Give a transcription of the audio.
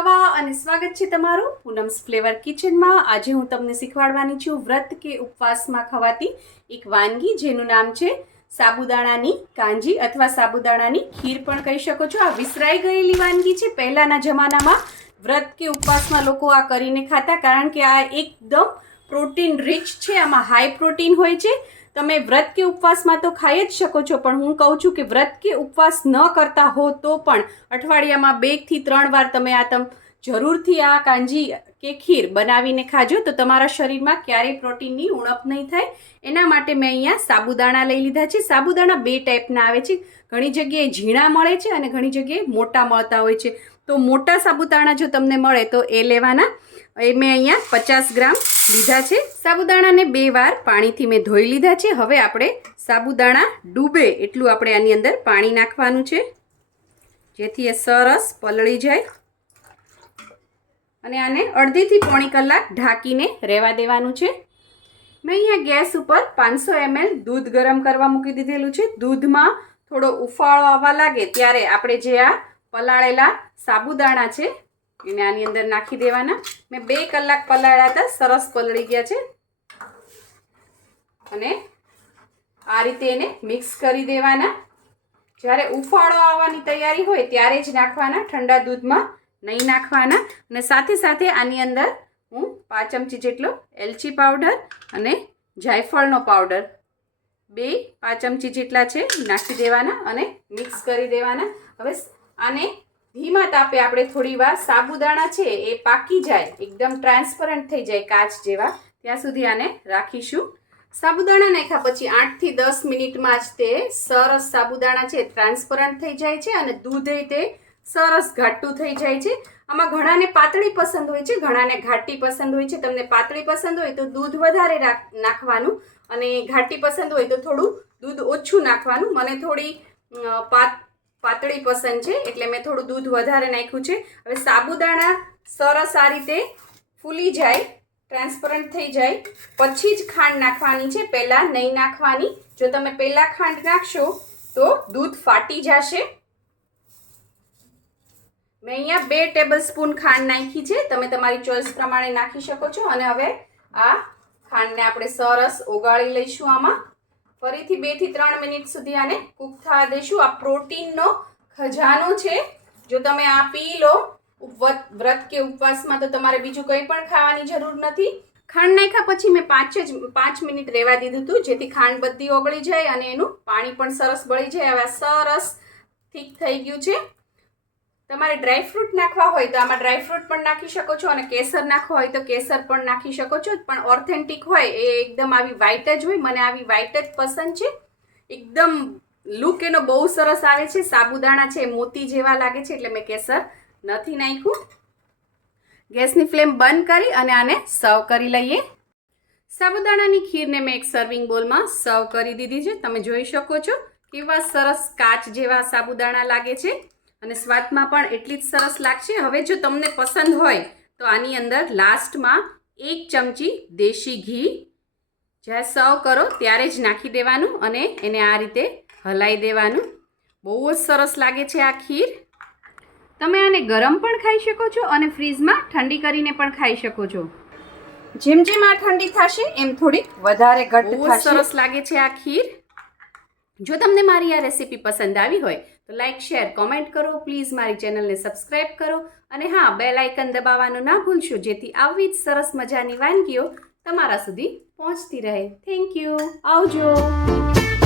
કવા અને સ્વાગત છે તમારું પૂનમ્સ ફ્લેવર કિચનમાં। આજે હું તમને શીખવાડવાની છું વ્રત કે ઉપવાસમાં ખવાતી એક વાનગી જેનું નામ છે સાબુદાણાની કાંજી અથવા સાબુદાણાની ખીર પણ કહી શકો છો। આ વિસરાઈ ગયેલી વાનગી છે। પહેલાના જમાનામાં વ્રત કે ઉપવાસમાં લોકો આ કરીને ખાતા, કારણ કે આ એકદમ પ્રોટીન રીચ છે। આમાં હાઈ પ્રોટીન હોય છે। તમે વ્રત કે ઉપવાસમાં તો ખાઈ જ શકો છો, પણ હું કહું છું કે વ્રત કે ઉપવાસ ન કરતા હો તો પણ અઠવાડિયામાં 2 થી 3 વાર તમે જરૂરથી આ કાંજી કે ખીર બનાવીને ખાજો, તો તમારા શરીરમાં ક્યારેય પ્રોટીનની ઉણપ નહીં થાય। એના માટે મેં અહીંયા સાબુદાણા લઈ લીધા છે। સાબુદાણા 2 ટાઈપના આવે છે। ઘણી જગ્યાએ ઝીણા મળે છે અને ઘણી જગ્યાએ મોટા મળતા હોય છે। તો મોટા સાબુદાણા જો તમને મળે તો એ લેવાના। એ મેં અહીંયા 50 ગ્રામ લીધા છે। સાબુદાણાને 2 વાર પાણીથી મેં ધોઈ લીધા છે। હવે આપણે સાબુદાણા ડૂબે એટલું આપણે આની અંદર પાણી નાખવાનું છે, જેથી એ સરસ પલળી જાય અને આને અડધી થી પોણી કલાક ઢાંકીને રહેવા દેવાનું છે। મેં અહીંયા ગેસ ઉપર 500 ml દૂધ ગરમ કરવા મૂકી દીધેલું છે। દૂધમાં થોડો ઉફાળો આવવા લાગે ત્યારે આપણે જે આ પલાળેલા સાબુદાણા છે એને આની અંદર નાખી દેવાના। મેં 2 કલાક પલાળ્યા હતા, સરસ પલળી ગયા છે અને આ રીતે એને મિક્સ કરી દેવાના। જ્યારે ઉફાળો આવવાની તૈયારી હોય ત્યારે જ નાખવાના, ઠંડા દૂધમાં નહીં નાખવાના। અને સાથે સાથે આની અંદર હું 5 ચમચી જેટલો એલચી પાવડર અને જાયફળનો પાવડર 5 ચમચી જેટલા છે નાખી દેવાના અને મિક્સ કરી દેવાના। હવે આને ધીમા તાપે આપણે થોડી વાર સાબુદાણા છે એ પાકી જાય, એકદમ ટ્રાન્સપરન્ટ થઈ જાય કાચ જેવા, ત્યાં સુધી આને રાખીશું। સાબુદાણા નાખ્યા પછી 8 થી 10 મિનિટમાં જ તે સરસ સાબુદાણા છે ટ્રાન્સપરન્ટ થઈ જાય છે અને દૂધ તે સરસ ઘાટું થઈ જાય છે। આમાં ઘણાને પાતળી પસંદ હોય છે, ઘણાને ઘાટી પસંદ હોય છે। તમને પાતળી પસંદ હોય તો દૂધ વધારે નાખવાનું અને ઘાટી પસંદ હોય તો થોડું દૂધ ઓછું નાખવાનું। મને થોડી પાતળી પસંદ છે એટલે મેં થોડું દૂધ વધારે નાખ્યું છે। હવે સાબુદાણા સરસ આ રીતે ફૂલી જાય, ટ્રાન્સપરન્ટ થઈ જાય પછી જ ખાંડ નાખવાની છે, પહેલાં નહીં નાખવાની। જો તમે પહેલાં ખાંડ નાખશો તો દૂધ ફાટી જશે। મેં અહીંયા 2 ટેબલસ્પૂન ખાંડ નાખી છે, તમે તમારી ચોઈસ પ્રમાણે નાખી શકો છો। અને હવે આ ખાંડને આપણે સરસ ઓગાળી લઈશું। આમાં ફરીથી 2 થી 3 મિનિટ સુધી આને કૂક થવા દઈશું। આ પ્રોટીનનો ખજાનો છે। જો તમે આ પી લો વ્રત કે ઉપવાસમાં તો તમારે બીજું કંઈ પણ ખાવાની જરૂર નથી। ખાંડ નાખ્યા પછી મેં 5 મિનિટ રહેવા દીધું હતું, જેથી ખાંડ બધી ઓગળી જાય અને એનું પાણી પણ સરસ બળી જાય। હવે સરસ થીક થઈ ગયું છે। તમારે ડ્રાયફ્રૂટ નાખવા હોય તો આમાં ડ્રાયફ્રૂટ પણ નાખી શકો છો અને કેસર નાખવા હોય તો કેસર પણ નાખી શકો છો, પણ ઓથેન્ટિક હોય એ એકદમ આવી વ્હાઈટ જ હોય। મને આવી વ્હાઈટ જ પસંદ છે, એકદમ લુક એનો બહુ સરસ આવે છે। સાબુદાણા છે મોતી જેવા લાગે છે એટલે મેં કેસર નથી નાખ્યું। ગેસની ફ્લેમ બંધ કરી અને આને સર્વ કરી લઈએ। સાબુદાણાની ખીરને મેં એક સર્વિંગ બોલમાં સર્વ કરી દીધી છે। તમે જોઈ શકો છો કેવા સરસ કાચ જેવા સાબુદાણા લાગે છે અને સ્વાદમાં પણ એટલી જ સરસ લાગશે। હવે જો તમને પસંદ હોય તો આની અંદર લાસ્ટમાં 1 ચમચી દેશી ઘી જ્યારે સર્વ કરો ત્યારે જ નાખી દેવાનું અને એને આ રીતે હલાવી દેવાનું। બહુ જ સરસ લાગે છે આ ખીર। તમે આને ગરમ પણ ખાઈ શકો છો અને ફ્રીઝમાં ઠંડી કરીને પણ ખાઈ શકો છો। જેમ જેમ આ ઠંડી થશે એમ થોડીક વધારે ઘટ્ટ થશે। બહુ સરસ લાગે છે આ ખીર। જો તમને મારી આ રેસીપી પસંદ આવી હોય તો લાઈક, શેર, કોમેન્ટ કરો। પ્લીઝ મારી ચેનલને સબસ્ક્રાઈબ કરો અને હા, બેલ આઇકન દબાવવાનું ના ભૂલશો, જેથી આવી જ સરસ મજાની વાનગીઓ તમારા સુધી પહોંચતી રહે। થેન્ક યુ, આવજો।